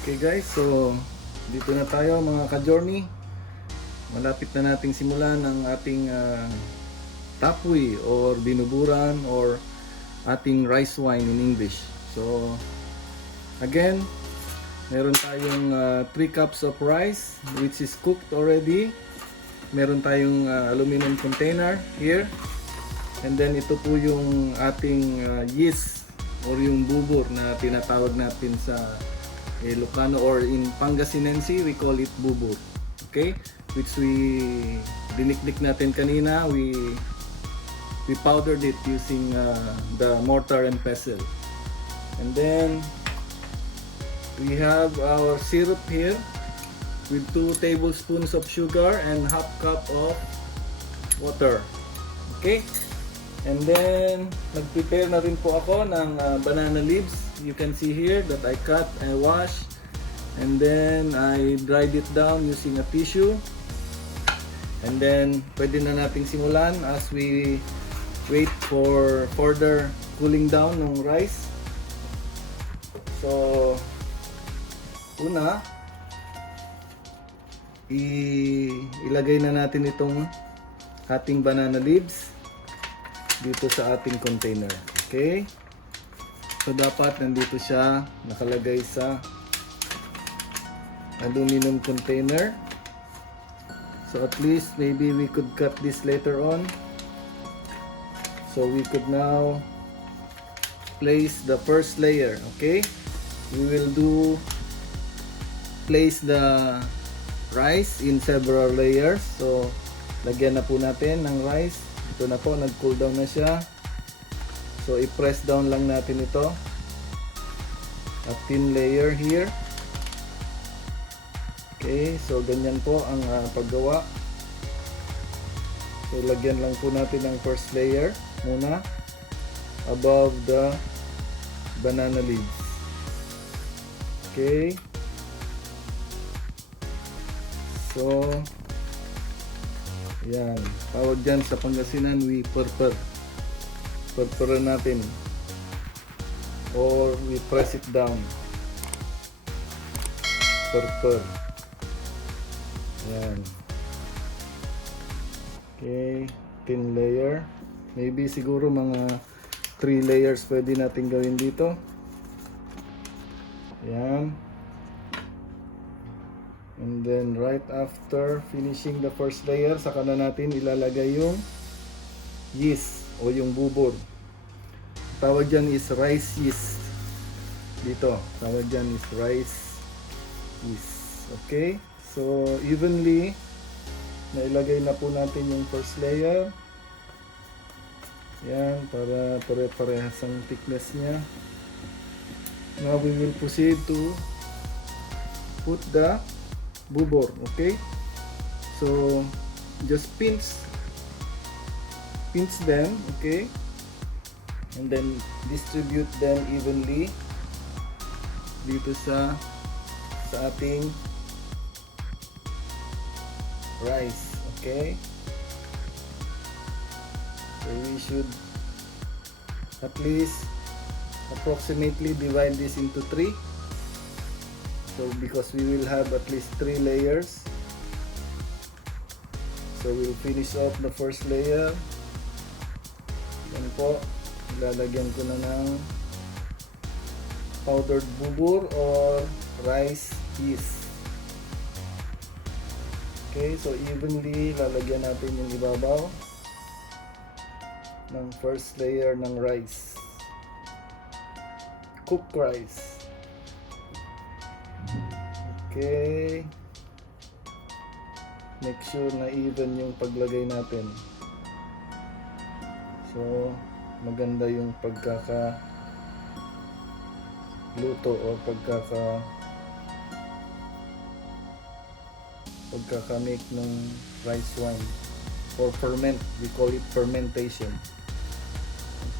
Okay guys, so dito na tayo mga ka-journey. Malapit na nating simulan ang ating tapuy or binuburan or ating rice wine in English. So again, meron tayong 3 cups of rice which is cooked already. Meron tayong aluminum container here. And then ito po yung ating yeast or yung bubur na tinatawag natin sa Ilocano or in Pangasinense we call it bubur. Okay? Which we dinikdik natin kanina, we powdered it using the mortar and pestle. And then we have our syrup here with 2 tablespoons of sugar and half cup of water. Okay? And then nag-prepare na rin po ako ng banana leaves. You can see here that I cut, I wash, and then I dried it down using a tissue. And then pwede na nating simulan as we wait for further cooling down ng rice. So una, ilagay na natin itong ating banana leaves dito sa ating container. Okay? So dapat nandito siya nakalagay sa aluminum container. So at least maybe we could cut this later on. So we could now place the first layer. Okay? We will place the rice in several layers. So lagyan na po natin ng rice. Ito na po, nag-cool down na siya. So i-press down lang natin ito. A thin layer here. Okay, so ganyan po ang paggawa. So lagyan lang po natin ang first layer muna above the banana leaves. Okay. So yan, tawag dyan sa Pangasinan, we perper natin or we press it down. Perper. Yan. Okay, thin layer. Maybe siguro mga 3 layers pwede natin gawin dito. Yan. And then right after finishing the first layer, saka na natin ilalagay yung yeast o yung bubur. Tawag dyan is rice yeast. Dito, tawag dyan is rice yeast. Okay? So evenly nailagay na po natin yung first layer. Yan, para pare-parehas ang thickness niya. Now we will proceed to put the bubur. Okay, so just pinch them. Okay, and then distribute them evenly dito sa ating rice. Okay, so we should at least approximately divide this into 3. So because we will have at least 3 layers, so we'll finish off the first layer. Yan po, ilalagyan ko na ng powdered bubur or rice yeast. Okay, so evenly lalagyan natin yung ibabaw ng first layer ng rice, cooked rice. Okay, make sure na even yung paglagay natin. So maganda yung pagkakaluto o pagkaka-make ng rice wine or ferment. We call it fermentation.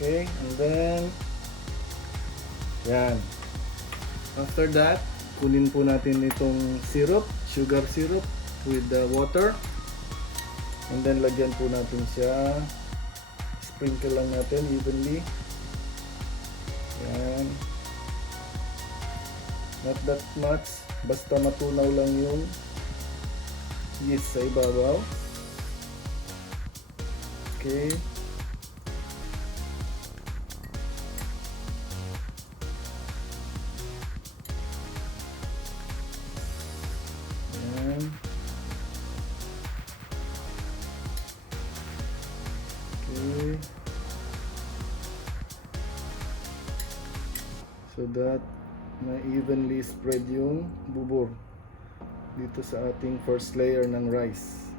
Okay, and then yan. After that, kunin po natin itong syrup, sugar syrup with the water. And then lagyan po natin siya. Sprinkle lang natin evenly. Yan. Not that much. Basta matunaw lang yung yeast sa ibabaw. Okay. Ayan. Okay. So that na evenly spread yung bubur dito sa ating first layer ng rice.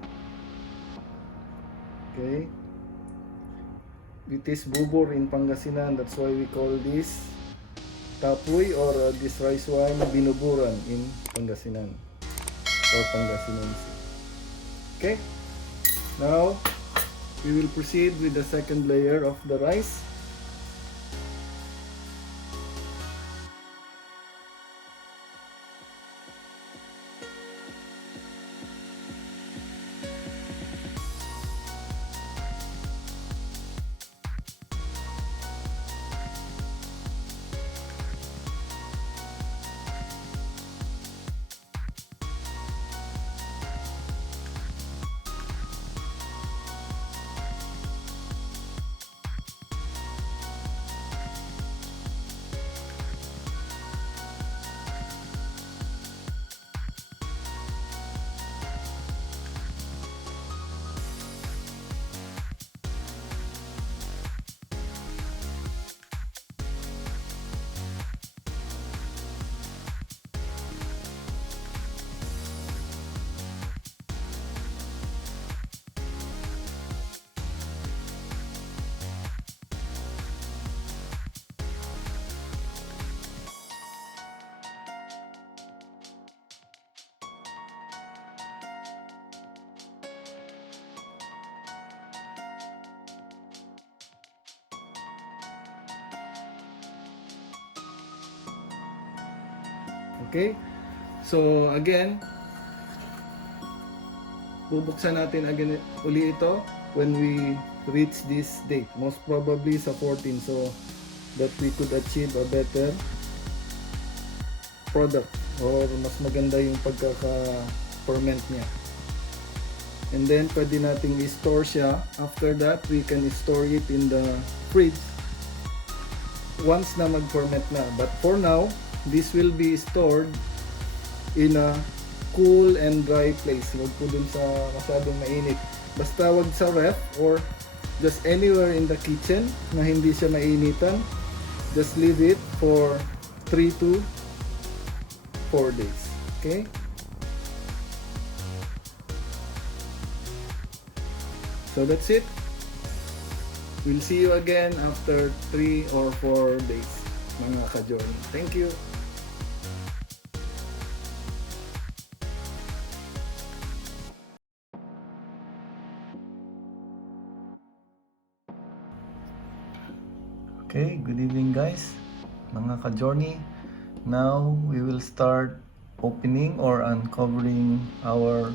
Okay. It is bubur in Pangasinan. That's why we call this tapuy, or this rice wine binuburan in Pangasinan or Pangasinense. Okay. Now we will proceed with the second layer of the rice. Okay? So again, bubuksan natin again uli ito when we reach this date. Most probably sa 14, so that we could achieve a better product, or mas maganda yung pagkaka-ferment niya. And then pwede nating i-store siya. After that, we can store it in the fridge once na mag-ferment na. But for now, this will be stored in a cool and dry place. Huwag po dun sa masyadong mainit. Basta wag sa ref or just anywhere in the kitchen na hindi siya mainitan. Just leave it for 3 to 4 days. Okay? So that's it. We'll see you again after 3 or 4 days, mga ka-journey. Thank you. Okay, good evening guys, mga ka-journey. Now we will start opening or uncovering our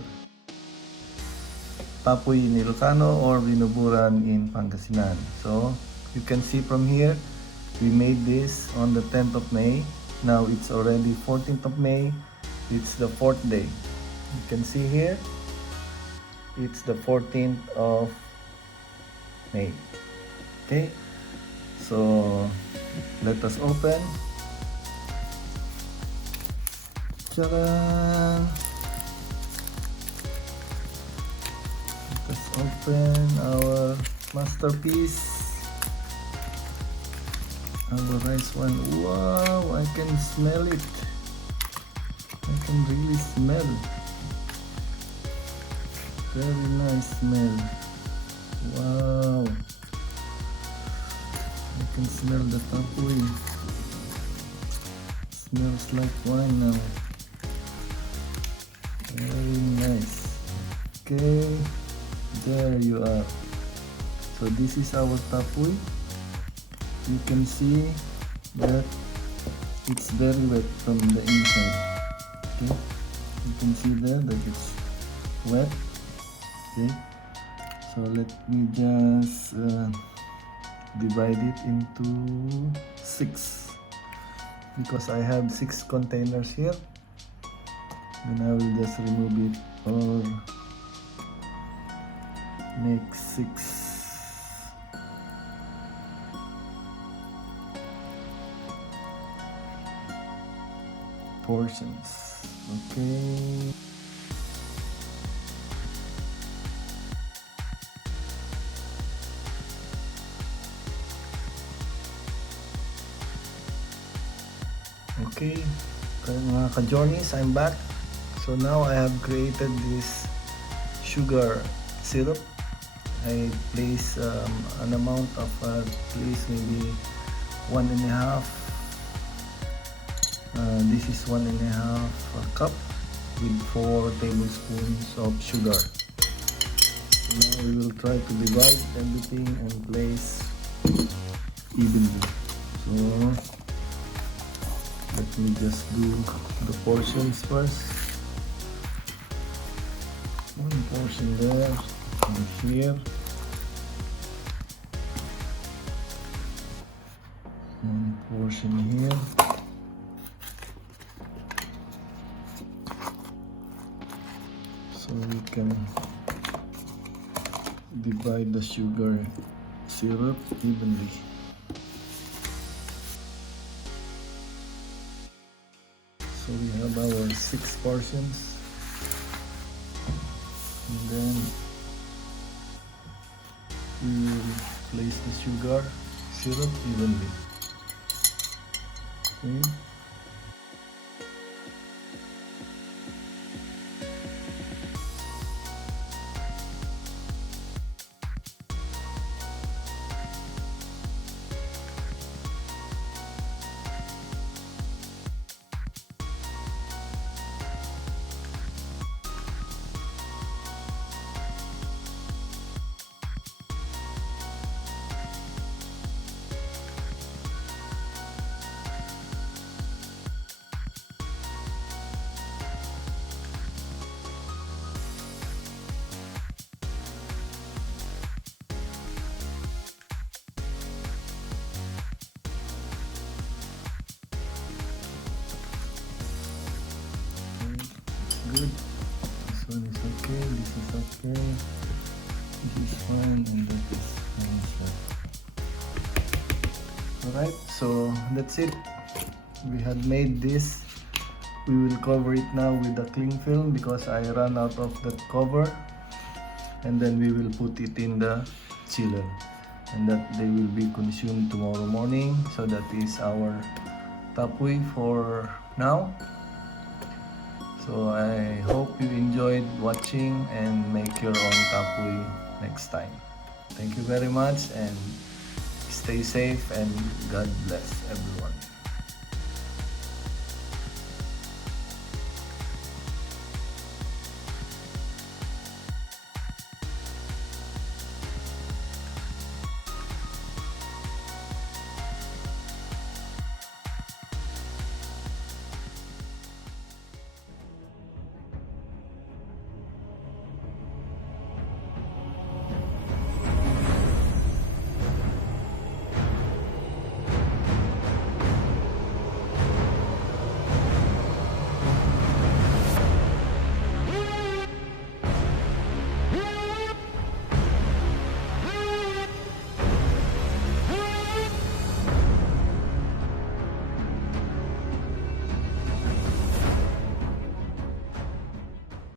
Tapuy in Ilocano or Binuburan in Pangasinan. So you can see from here, we made this on the 10th of May. Now it's already 14th of May. It's the 4th day. You can see here, it's the 14th of May. Okay. So let us open. Tcharam! Let us open our masterpiece, our rice one. Wow, I can smell it. I can really smell. Very nice smell. Wow. I can smell the tapuy. Smells like wine now. Very nice. Okay, there you are. So this is our tapuy. You can see that it's very wet from the inside. Okay, you can see there that it's wet. Okay, so let me just divide it into 6. because I have 6 containers here. Then I will just remove it or make 6 portions. Okay. Okay, mga ka-journeys, I'm back. So now I have created this sugar syrup. I place an amount of maybe 1.5. This is 1.5 cup with 4 tablespoons of sugar. So now we will try to divide everything and place evenly. So let me just do the portions first. 1 portion there and here. 1 portion here. So we can divide the sugar syrup evenly. So we have our 6 portions, and then we will place the sugar syrup evenly. Okay. Good. This one is okay. This is okay. This is fine, and that is fine. Alright, so that's it. We had made this. We will cover it now with the cling film because I ran out of that cover, and then we will put it in the chiller, and that they will be consumed tomorrow morning. So that is our tapuy for now. So I hope you enjoyed watching and make your own tapuy next time. Thank you very much and stay safe and God bless everyone.